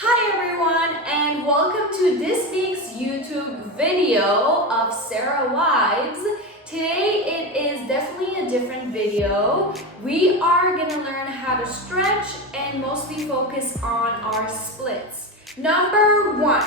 Hi everyone, and welcome to this week's YouTube video of Sarah Wives. Today it is definitely a different video. We are going to learn how to stretch and mostly focus on our splits. Number one,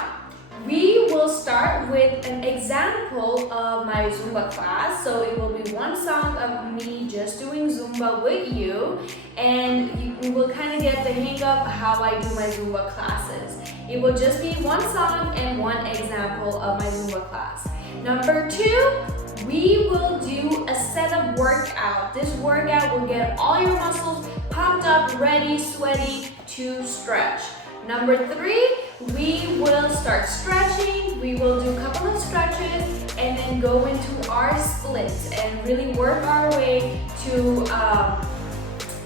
we will start with an example of my Zumba class. So it will be one song of me just doing Zumba with you, and you will kind of get the hang of how I do my Zumba classes. It will just be one song and one example of my Zumba class. Number two, we will do a setup workout. This workout will get all your muscles pumped up, ready, sweaty to stretch. Number three, we will start stretching. We will do a couple of stretches and then go into our splits and really work our way to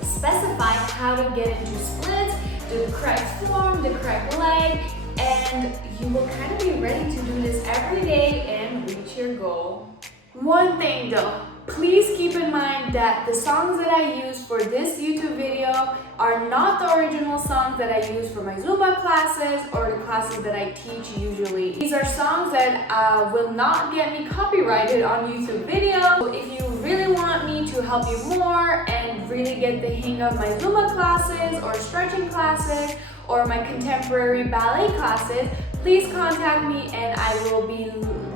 specify how to get into splits, the correct form, the correct leg, and you will kind of be ready to do this every day and reach your goal. One thing though, please keep in mind that the songs that I use for this YouTube video are not the original songs that I use for my Zumba classes or the classes that I teach usually. These are songs that will not get me copyrighted on YouTube video. So if you really want me to help you more and really get the hang of my Zumba classes or stretching classes or my contemporary ballet classes, please contact me and I will be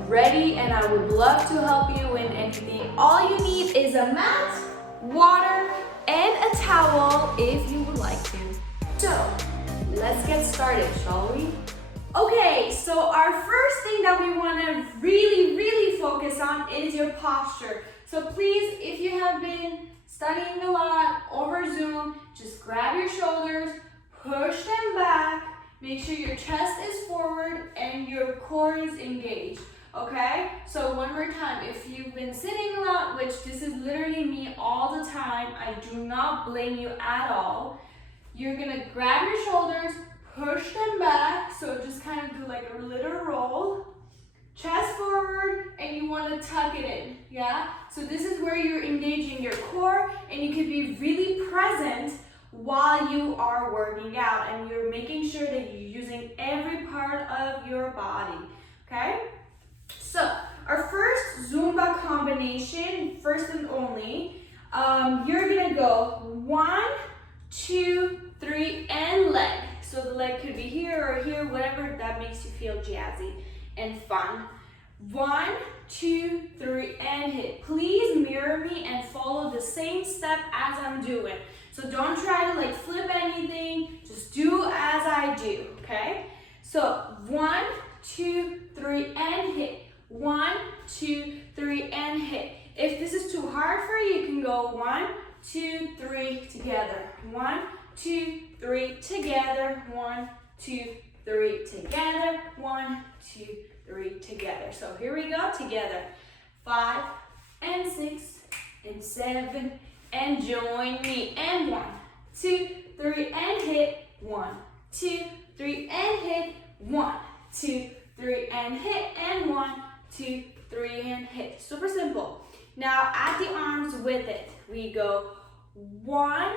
ready and I would love to help you in anything. All you need is a mat, water, and a towel if you would like to. So, let's get started, shall we? Okay, so our first thing that we want to really focus on is your posture. So please, if you have been studying a lot over Zoom, just grab your shoulders, push them back, make sure your chest is forward and your core is engaged. Okay, so one more time, if you've been sitting a lot, which this is literally me all the time, I do not blame you at all. You're gonna grab your shoulders, push them back, so just kind of do like a little roll, chest forward, and you want to tuck it in, yeah? So this is where you're engaging your core, and you can be really present while you are working out, and you're making sure that you're using every part of your body, okay? So, our first Zumba combination, first and only, you're gonna go 1, 2, 3, and leg. So the leg could be here or here, whatever that makes you feel jazzy and fun. 1, 2, 3, and hit. Please mirror me and follow the same step as I'm doing. So don't try to like flip anything, just do as I do, okay? So 1, 2, 3, and hit. 1, 2, 3, and hit. If this is too hard for you, you can go 1, 2, 3 together. 1, 2, 3 together. 1, 2, 3 together. 1, 2, 3 together. So here we go together. 5 and 6 and 7 and join me. And 1, 2, 3 and hit. 1, 2, 3 and hit. 1, 2, 3 and hit. And 1, 2, 3 and hit. Super simple. Now add the arms with it. We go 1,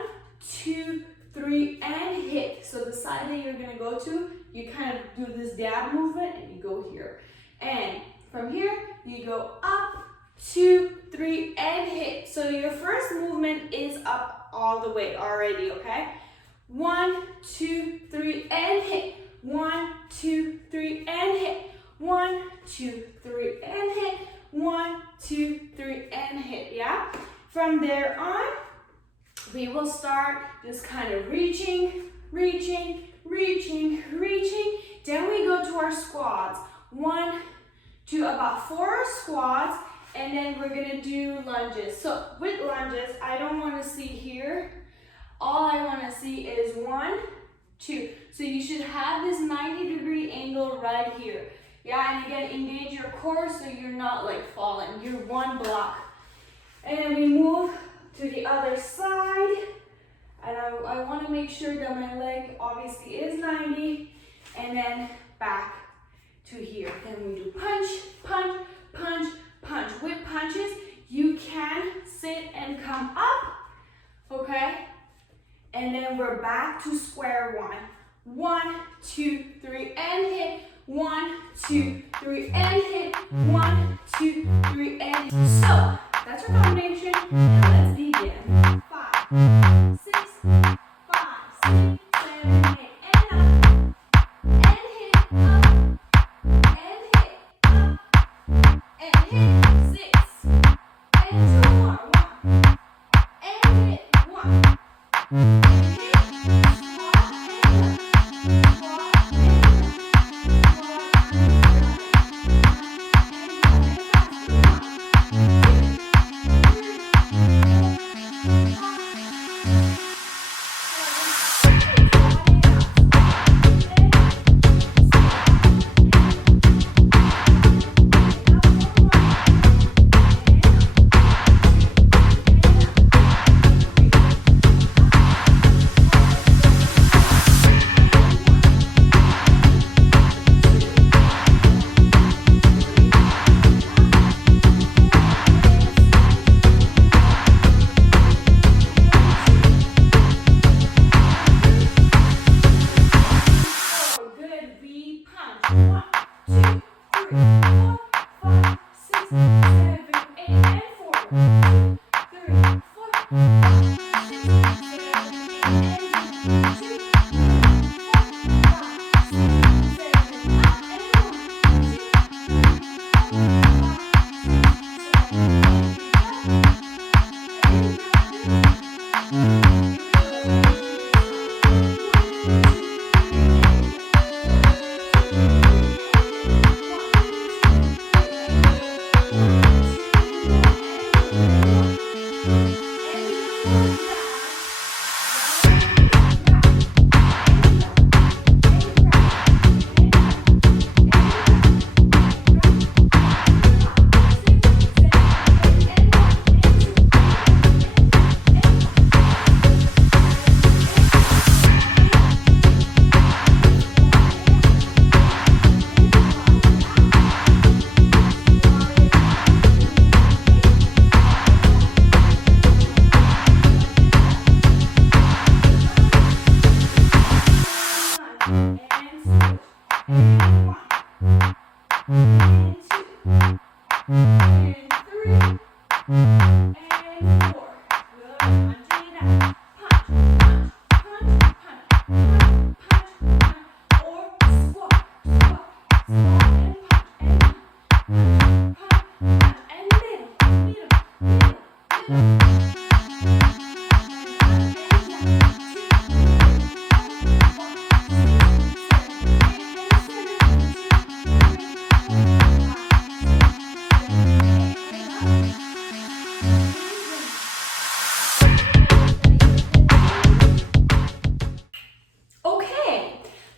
2, 3 and hit. So the side that you're gonna go to, you kind of do this dab movement and you go here. And from here, you go up, 2, 3 and hit. So your first movement is up all the way already, okay? 1, 2, 3 and hit. 1, 2, 3 and hit. 1, 2, 3 and hit. 1, 2, 3 and hit, yeah? From there on, we will start just kind of reaching. Then we go to our squats. 1 to about 4 squats, and then we're gonna do lunges. So with lunges, I don't wanna see here. All I wanna see is 1, 2. So you should have this 90-degree angle right here. Yeah, and again, engage your core so you're not like falling. You're one block. And then we move to the other side. And I want to make sure that my leg obviously is 90. And then back to here. Then we do punch, punch, punch, punch. With punches, you can sit and come up, okay? And then we're back to square one. 1, 2, 3, and hit. 1, 2, 3, and hit. 1, 2, 3, and hit. So that's your combination, and let's begin. 5, 6, 5, 6, 7, 8, and up, and hit, up, and hit, up, and hit. 6, and 2 more. 1, and hit. 1, and hit.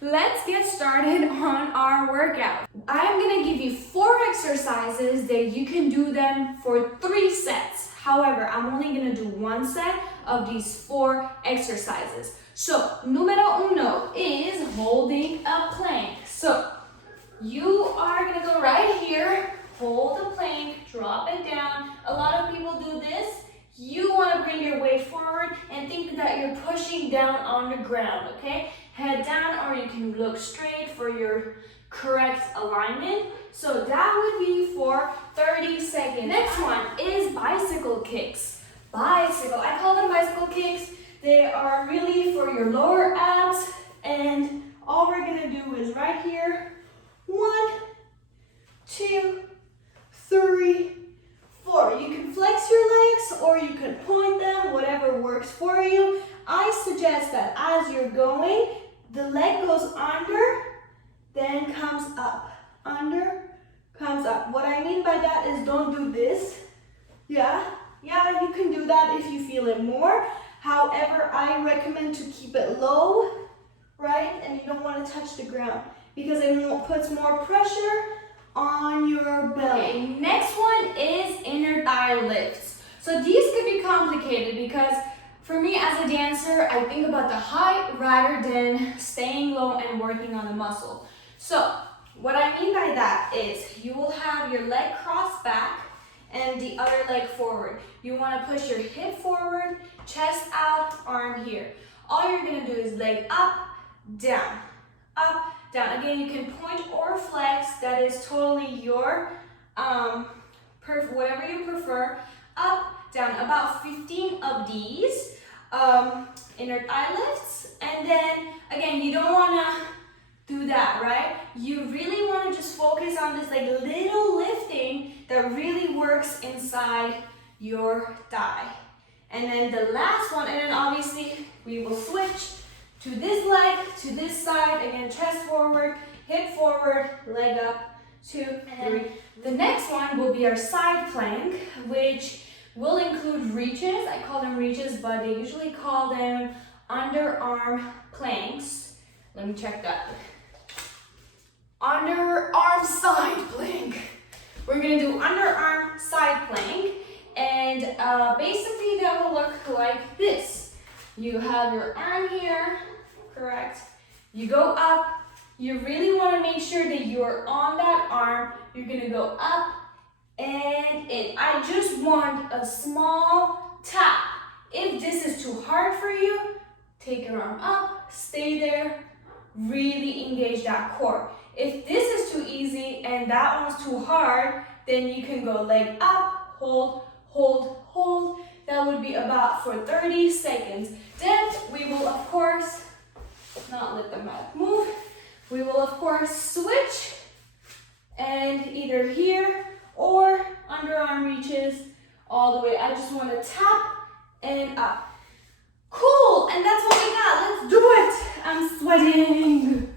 Let's get started on our workout. I'm gonna give you 4 exercises that you can do them for 3 sets. However, I'm only gonna do 1 set of these 4 exercises. So, numero uno is holding a plank. So, you are gonna go right here, hold the plank, drop it down. A lot of people do this. You wanna bring your weight forward and think that you're pushing down on the ground, okay? Head down, or you can look straight for your correct alignment. So that would be for 30 seconds. Next one is bicycle kicks. I call them bicycle kicks. They are really for your lower abs, and all we're gonna do is right here, 1, 2, 3, 4. You can flex your legs or you can point them, whatever works for you. I suggest that as you're going, the leg goes under, then comes up. Under, comes up. What I mean by that is don't do this. Yeah, you can do that if you feel it more. However, I recommend to keep it low, right? And you don't want to touch the ground because it puts more pressure on your belly. Okay, next one is inner thigh lifts. So these could be complicated because for me as a dancer, I think about the height rather than staying low and working on the muscle. So what I mean by that is you will have your leg crossed back and the other leg forward. You want to push your hip forward, chest out, arm here. All you're going to do is leg up, down, up, down. Again, you can point or flex. That is totally your, whatever you prefer. Up, down, about 15 of these inner thigh lifts. And then, again, you don't wanna do that, right? You really wanna just focus on this like little lifting that really works inside your thigh. And then the last one, and then obviously we will switch to this leg, to this side. Again, chest forward, hip forward, leg up, 2, 3. The next one will be our side plank, which will include reaches. I call them reaches, but they usually call them underarm planks. Let me check that. Underarm side plank. We're gonna do underarm side plank, and basically that will look like this. You have your arm here, correct? You go up. You really want to make sure that you're on that arm. You're gonna go up and in. I just want a small tap. If this is too hard for you, take your arm up, stay there, really engage that core. If this is too easy and that one's too hard, then you can go leg up, hold, hold, hold. That would be about for 30 seconds. Then we will, of course, not let the mat move. We will, of course, switch and either here or underarm reaches all the way. I just want to tap and up. Cool, and that's what we got. Let's do it. I'm sweating.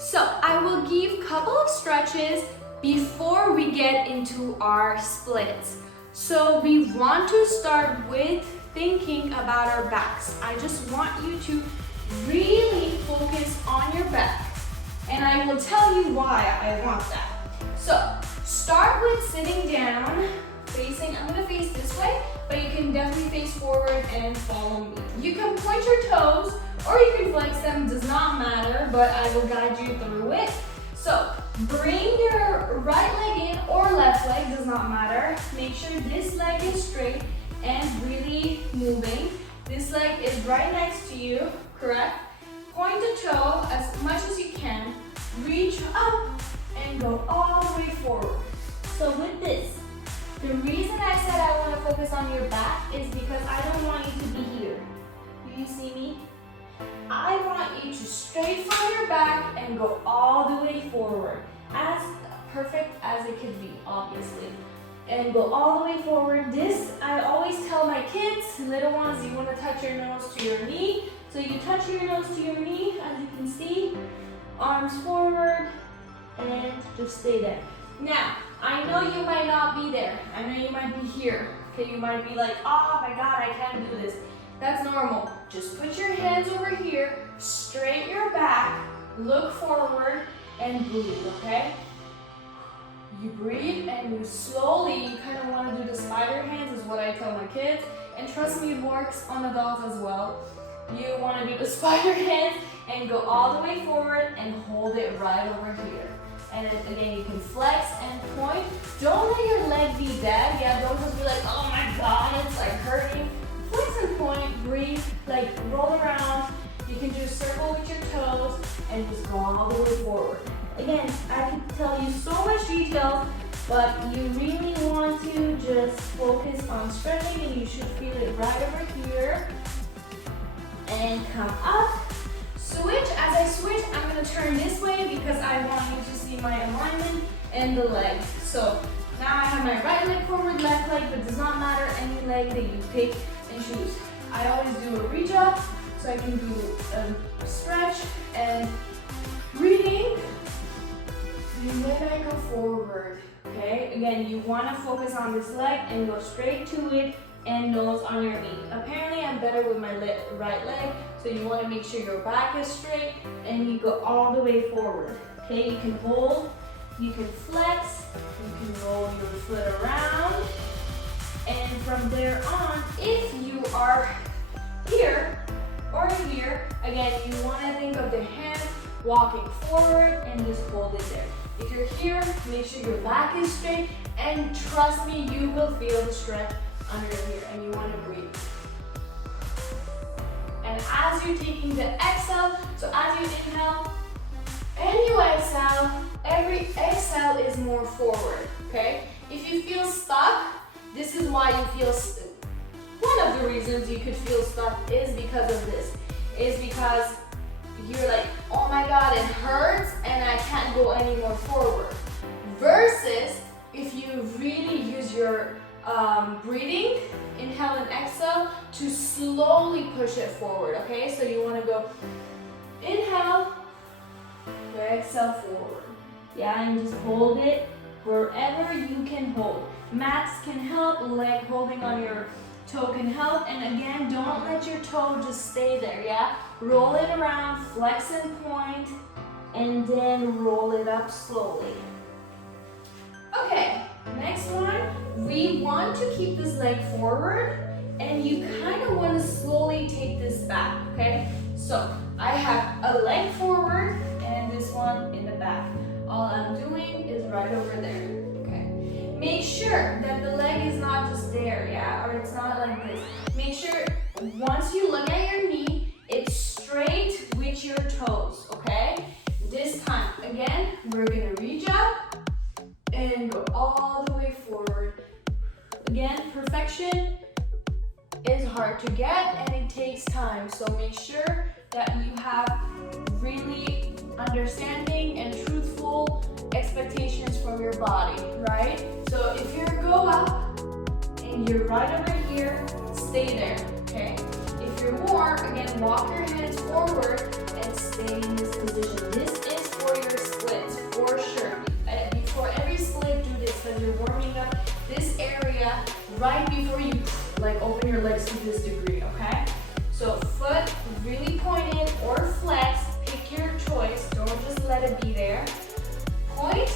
So I will give a couple of stretches before we get into our splits. So we want to start with thinking about our backs. I just want you to really focus on your back. And I will tell you why I want that. So start with sitting down, facing, I'm gonna face this way, but you can definitely face forward and follow me. You can point your toes or you can flex them, does not matter, but I will guide you through it. So bring your right leg in or left leg, does not matter. Make sure this leg is straight and really moving. This leg is right next to you, correct? Point the toe as much as you can, reach up and go all the way forward. So with this, the reason I said I want to focus on your back is because I don't want you to be here. Do you see me? I want you to straight from your back and go all the way forward. As perfect as it could be, obviously. And go all the way forward. This, I always tell my kids, little ones, you want to touch your nose to your knee. So you touch your nose to your knee, as you can see. Arms forward, and just stay there. Now, I know you might not be there. I know you might be here. Okay, you might be like, oh my God, I can't do this. That's normal. Just put your hands over here, straighten your back, look forward, and breathe, okay? You breathe and you slowly, you kind of want to do the spider hands is what I tell my kids. And trust me, it works on adults as well. You want to do the spider hands and go all the way forward and hold it right over here. And then again, you can flex and point. Don't let your leg be dead. Yeah, don't just be like, oh my God, it's like hurting. Flex and point, breathe, like roll around. You can do a circle with your toes and just go all the way forward. Again, I can tell you so much detail, but you really want to just focus on stretching and you should feel it right over here. And come up. Switch. As I switch, I'm going to turn this way because I want you to see my alignment and the legs. So now I have my right leg forward, left leg, but it does not matter any leg that you pick and choose. I always do a reach up so I can do a stretch and breathing. And then I go forward. Okay, again, you want to focus on this leg and go straight to it and nose on your knee. Apparently, I'm better with my right leg, so you want to make sure your back is straight and you go all the way forward. Okay, you can hold, you can flex, you can roll your foot around, and from there on, if you are here or here, again, you want to think of the hands walking forward and just hold it there. If you're here, make sure your back is straight, and trust me, you will feel the stretch under here, and you want to breathe. And as you're taking the exhale, so as you inhale and you exhale, every exhale is more forward, okay? If you feel stuck, this is why you feel stuck. One of the reasons you could feel stuck is because of this, is because you're like, oh my God, it hurts and I can't go any more forward. Versus if you really use your breathing, inhale and exhale, to slowly push it forward, okay? So you want to go inhale, exhale forward. Yeah, and just hold it wherever you can hold. Mats can help, leg holding on your toe can help, and again, don't let your toe just stay there, yeah? Roll it around, flex and point, and then roll it up slowly. Okay, next one, we want to keep this leg forward, and you kind of want to slowly take this back, okay? So, I have a leg forward, and this one in the back. All I'm doing is right over there, okay? Make sure that the leg is not just there, yeah? Or it's not like this. Make sure, once you look at your knee, it's straight with your toes, okay? This time, again, we're gonna reach up and go all the way forward. Again, perfection is hard to get and it takes time. So make sure that you have really understanding and truthful expectations from your body, right? So if you go up and you're right over here, stay there, okay? If you're more, again, walk your hands forward and stay in this position. This is for there. Point.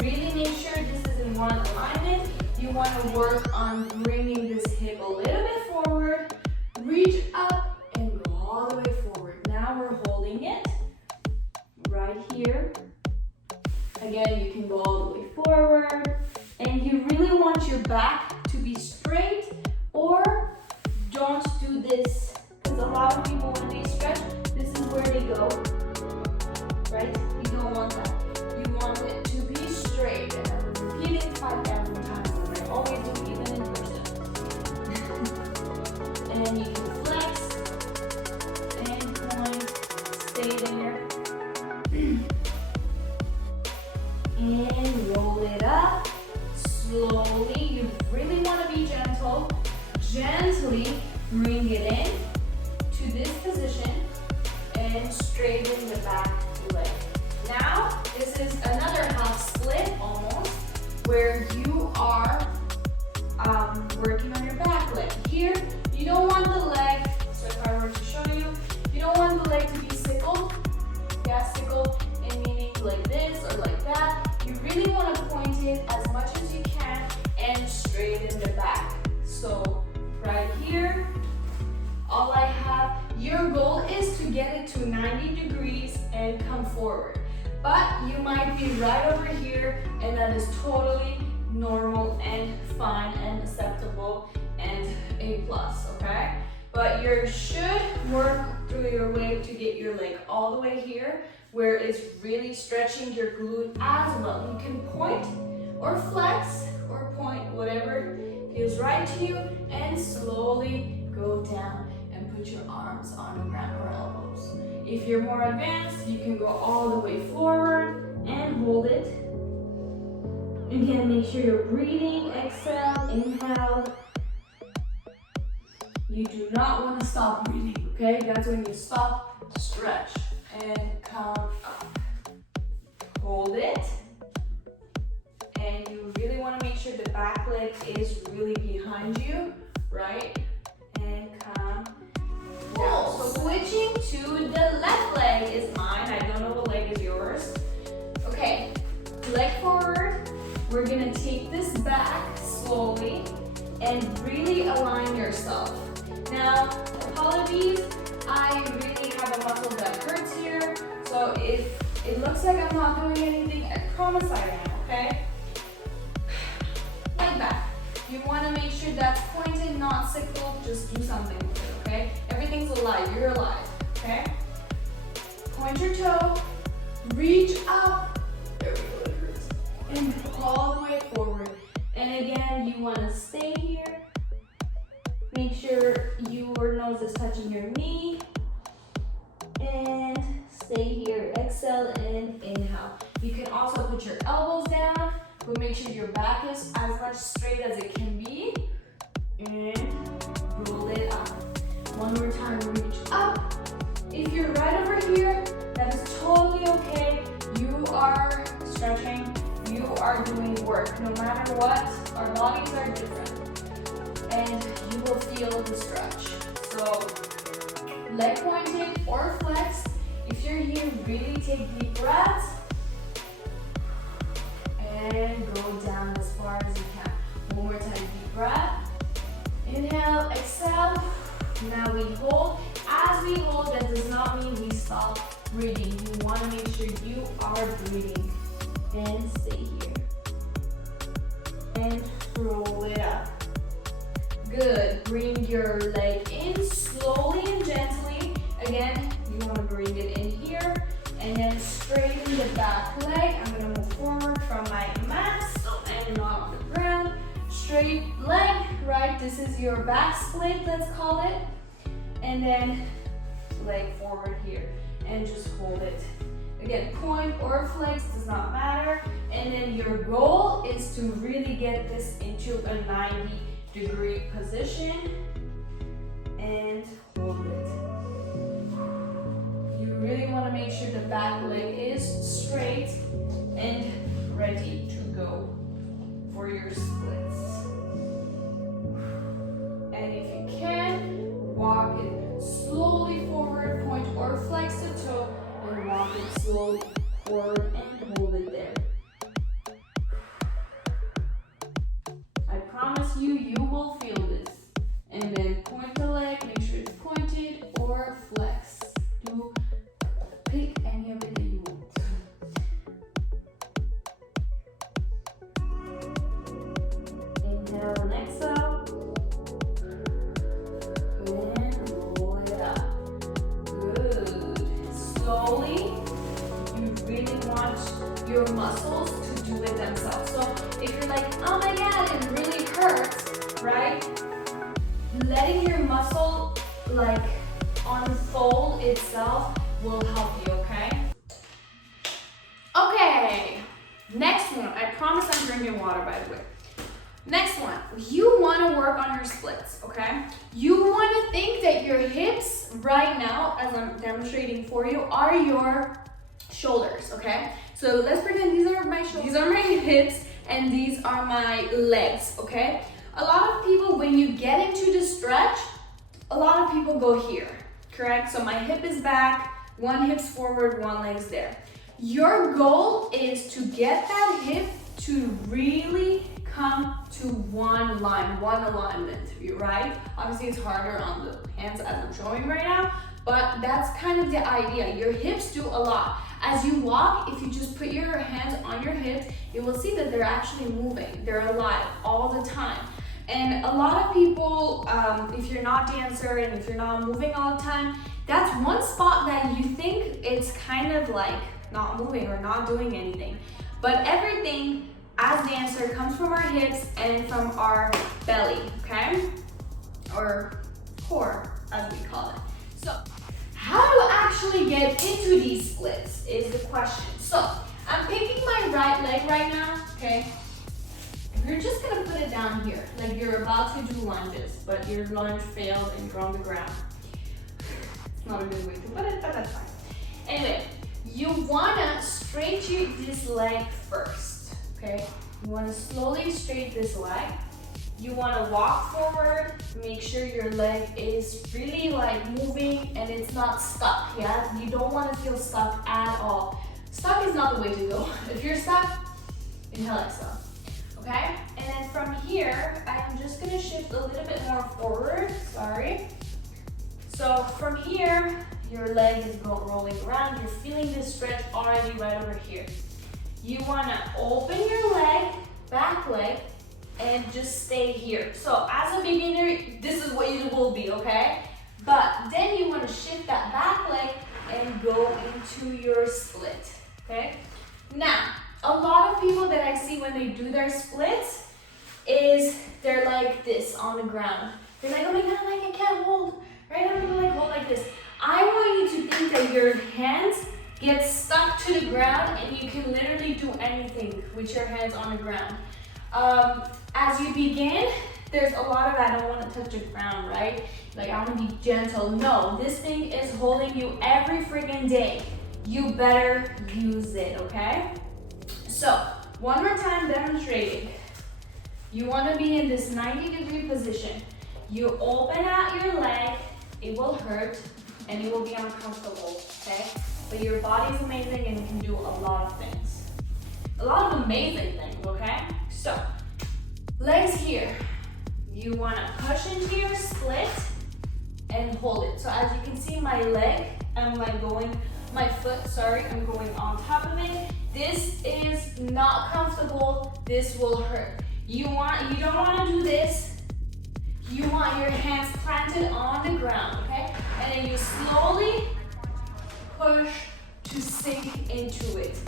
Really make sure this is in one alignment. You want to work on bringing this hip a little bit forward. Reach up and go all the way forward. Now we're holding it right here. Again, you can go all the way forward. And you really want your back to be straight, or don't do this. Because a lot of people, when they stretch, this is where they go. Right? You don't want that. You want it to be straight. And I'm repeating 5,000 times, as I always do, even in person. And you can flex and point, stay there. And roll it up slowly. You really want to be gentle. Gently bring it in to this position and straighten the back leg. Now, this is another half split almost, where you are working on your back leg. Here, you don't want the leg, so if I were to show you, you don't want the leg to be sickled. Yeah, sickled in meaning like this or like that. You really want to point it as much as you can and straighten the back. So right here, all I have, your goal is to get it to 90 degrees and come forward. But you might be right over here, and that is totally normal and fine and acceptable and a plus, okay? But you should work through your way to get your leg all the way here, where it's really stretching your glute as well. You can point or flex or point, whatever feels right to you, and slowly go down and put your arms on the ground or elbows. If you're more advanced, you can go all the way forward and hold it. Again, make sure you're breathing. Exhale, inhale. You do not want to stop breathing, okay? That's when you stop, stretch, and come up. Hold it. And you really want to make sure the back leg is really behind you, right? And come down. So switching to the left leg is mine. I don't know what leg is yours. Okay, leg forward. We're gonna take this back slowly and really align yourself. Now, apologies, I really have a muscle that hurts here. So if it looks like I'm not doing anything, I promise I am, okay? Like that. You wanna make sure that's pointed, not sickled. Just do something with it, okay? Everything's alive, you're alive, okay? Point your toe, reach up, there we go, it hurts, and go all the way forward. And again, you wanna stay here. Make sure your nose is touching your knee. And stay here, exhale and inhale. You can also put your elbows down, but make sure your back is as much straight as it can be. And roll it up. One more time, reach up. If you're right over here, that is totally okay. You are stretching, you are doing work. No matter what, our bodies are different. And you will feel the stretch. So, leg pointed or flex. If you're here, really take deep breaths. And go down as far as you can. One more time, deep breath. Inhale, exhale. Now we hold. As we hold, that does not mean we stop breathing. You want to make sure you are breathing. And stay here. And roll it up. Good. Bring your leg in slowly and gently. Again, you want to bring it in here. And then straighten the back leg. I'm going to move forward from my mat, so I'm not on the ground. Straight leg, right? This is your back split, let's call it. And then leg forward here. And just hold it. Again, point or flex, does not matter. And then your goal is to really get this into a 90-degree position. And hold it. You really want to make sure the back leg is straight and ready to go for your splits. And if you can, walk it slowly forward, point or flex the toe, and walk it slowly forward want your muscles to do it themselves. So if you're like, oh my God, it really hurts, right? Letting your muscle like unfold itself will help you, okay? Okay, next one. I promise I'm drinking water, by the way. Next one, you want to work on your splits, okay? You want to think that your hips right now, as I'm demonstrating for you, are your shoulders, okay? So let's pretend these are my shoulders, these are my hips, and these are my legs, okay? A lot of people, when you get into the stretch, a lot of people go here, correct? So my hip is back, one hip's forward, one leg's there. Your goal is to get that hip to really come to one line, one alignment, right? Obviously it's harder on the hands as I'm showing right now, but that's kind of the idea. Your hips do a lot. As you walk, if you just put your hands on your hips, you will see that they're actually moving. They're alive all the time. And a lot of people, if you're not dancer and if you're not moving all the time, that's one spot that you think it's kind of like not moving or not doing anything. But everything as dancer comes from our hips and from our belly, okay? Or core, as we call it. So, how to actually get into these splits is the question. So, I'm picking my right leg right now, okay? You're just gonna put it down here, like you're about to do lunges, but your lunge failed and you're on the ground. It's not a good way to put it, but that's fine. Anyway, you wanna straighten this leg first, okay? You wanna slowly straighten this leg. You wanna walk forward, make sure your leg is really like moving and it's not stuck, yeah? You don't wanna feel stuck at all. Stuck is not the way to go. If you're stuck, inhale, exhale. Okay, and then from here, I'm just gonna shift a little bit more forward, sorry. So from here, your leg is rolling around, you're feeling this stretch already right over here. You wanna open your leg, back leg, and just stay here. So as a beginner, this is what you will be, okay? But then you wanna shift that back leg and go into your split, okay? Now, a lot of people that I see when they do their splits is they're like this on the ground. They're like, oh my God, like I can't hold, right? I'm gonna like hold like this. I want you to think that your hands get stuck to the ground and you can literally do anything with your hands on the ground. As you begin, there's a lot of I don't want to touch the ground, right? Like I want to be gentle. No, this thing is holding you every freaking day. You better use it, okay? So, one more time demonstrating. You want to be in this 90-degree position. You open out your leg, it will hurt, and it will be uncomfortable, okay? But your body's amazing and you can do a lot of things. A lot of amazing things, okay? So, legs here. You want to push into your split and hold it. So as you can see, my leg, I'm like going, my foot, sorry, I'm going on top of it. This is not comfortable. This will hurt. You don't want to do this. You want your hands planted on the ground, okay? And then you slowly push to sink into it.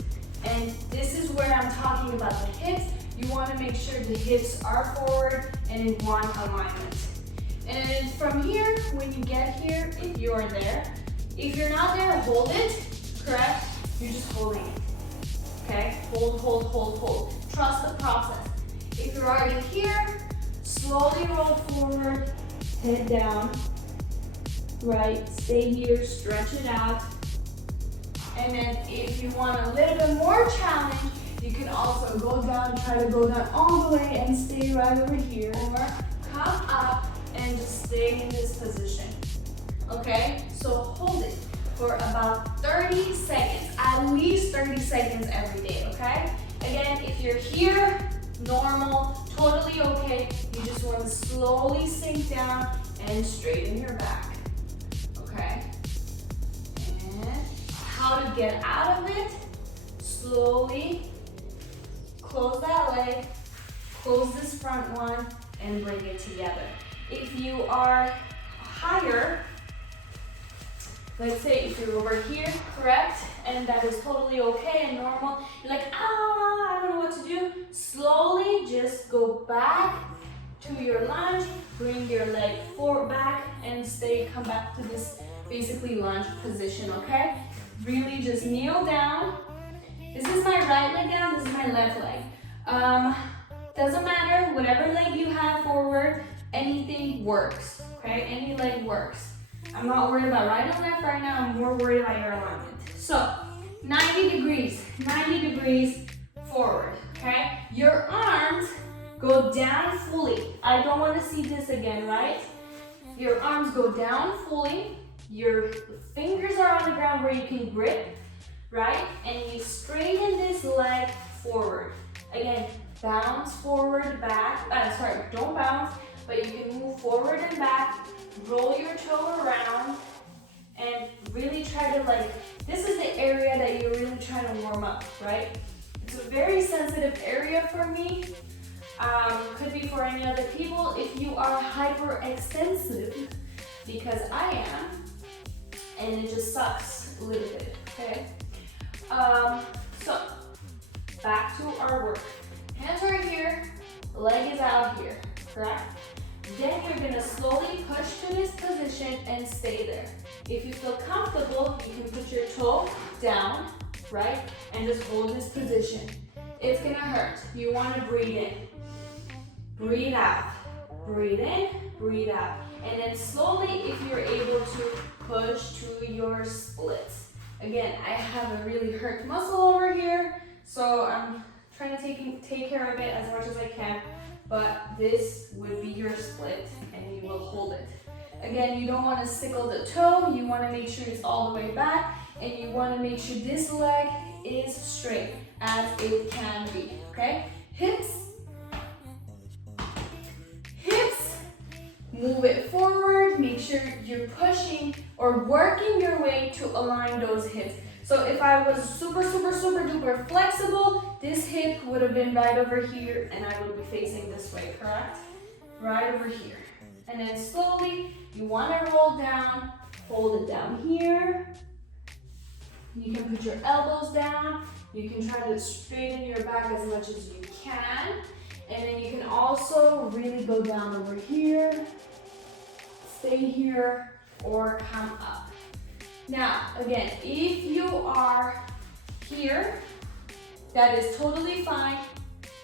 And this is where I'm talking about the hips. You want to make sure the hips are forward and in one alignment. And then from here, when you get here, if you're there, if you're not there, hold it, correct? You're just holding it, okay? Hold, hold, hold, hold. Trust the process. If you're already here, slowly roll forward, head down, right? Stay here, stretch it out. And then if you want a little bit more challenge, you can also go down, try to go down all the way and stay right over here. Or come up and just stay in this position, okay? So hold it for about 30 seconds, at least 30 seconds every day, okay? Again, if you're here, normal, totally okay. You just want to slowly sink down and straighten your back, okay? And how to get out of it, slowly close that leg, close this front one, and bring it together. If you are higher, let's say if you're over here, correct? And that is totally okay and normal. You're like, I don't know what to do. Slowly just go back to your lunge, bring your leg forward back and come back to this basically lunge position, okay? Really just kneel down. This is my right leg down, this is my left leg. Doesn't matter, whatever leg you have forward, anything works, okay? Any leg works. I'm not worried about right and left right now, I'm more worried about your alignment. So, 90 degrees forward, okay? Your arms go down fully. I don't want to see this again, right? Your arms go down fully. Your fingers are on the ground where you can grip, right? And you straighten this leg forward. Again, bounce forward, back. Don't bounce, but you can move forward and back. Roll your toe around and really try to this is the area that you're really trying to warm up, right? It's a very sensitive area for me. Could be for any other people if you are hyperextensive, because I am, and it just sucks a little bit, okay? So, back to our work. Hands are here, leg is out here, correct? Then you're gonna slowly push to this position and stay there. If you feel comfortable, you can put your toe down, right? And just hold this position. It's gonna hurt. You wanna breathe in. Breathe out. Breathe in, breathe out. And then slowly, if you're able to, push to your splits. Again, I have a really hurt muscle over here, so I'm trying to take care of it as much as I can. But this would be your split, and you will hold it. Again, you don't want to sickle the toe. You want to make sure it's all the way back, and you want to make sure this leg is straight as it can be, okay? Hips, move it forward. Make sure you're pushing or working your way to align those hips. So if I was super duper flexible, this hip would have been right over here and I would be facing this way, correct? Right over here. And then slowly, you want to roll down, hold it down here. You can put your elbows down. You can try to straighten your back as much as you can. And then you can also really go down over here, stay here, or come up. Now, again, if you are here, that is totally fine.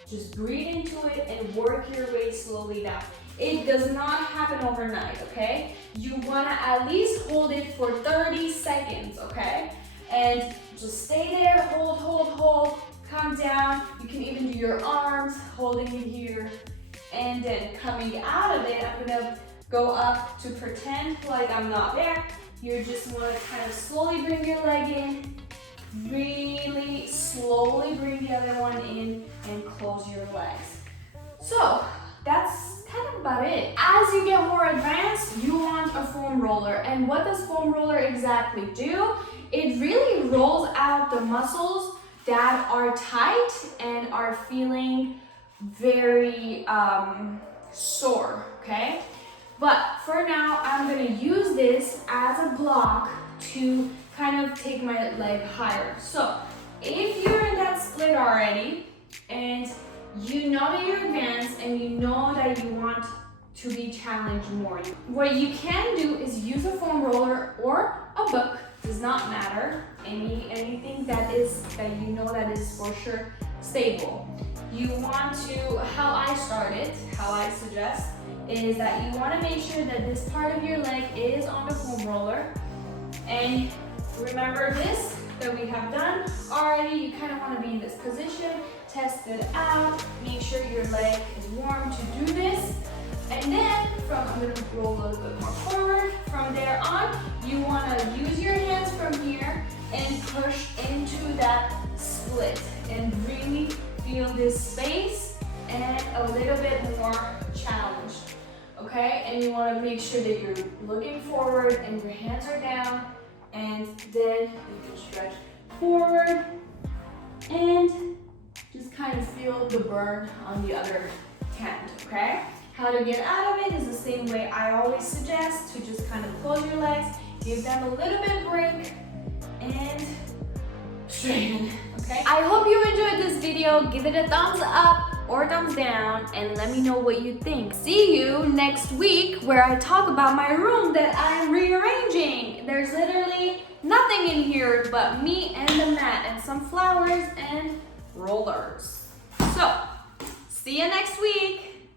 Just breathe into it and work your way slowly down. It does not happen overnight, okay? You wanna at least hold it for 30 seconds, okay? And just stay there, hold, come down. You can even do your arms, holding it here. And then coming out of it, I'm gonna go up to pretend like I'm not there. You just wanna kind of slowly bring your leg in, really slowly bring the other one in and close your legs. So that's kind of about it. As you get more advanced, you want a foam roller. And what does foam roller exactly do? It really rolls out the muscles that are tight and are feeling very sore, okay? But for now, I'm gonna use this as a block to kind of take my leg higher. So if you're in that split already and you know that you're advanced and you know that you want to be challenged more, what you can do is use a foam roller or a book, does not matter, anything that you know that is for sure stable. You want to, how I suggest, is that you want to make sure that this part of your leg is on the foam roller. And remember this that we have done already, you kind of want to be in this position, test it out, make sure your leg is warm to do this. And then I'm going to roll a little bit more forward. From there on, you want to use your hands from here and push into that split and really feel this space and a little bit more challenged. Okay, and you want to make sure that you're looking forward and your hands are down, and then you can stretch forward and just kind of feel the burn on the other hand, okay? How to get out of it is the same way I always suggest, to just kind of close your legs, give them a little bit break, and straighten, okay? I hope you enjoyed this video. Give it a thumbs up or thumbs down and let me know what you think. See you next week where I talk about my room that I'm rearranging. There's literally nothing in here but me and the mat and some flowers and rollers. So, see you next week.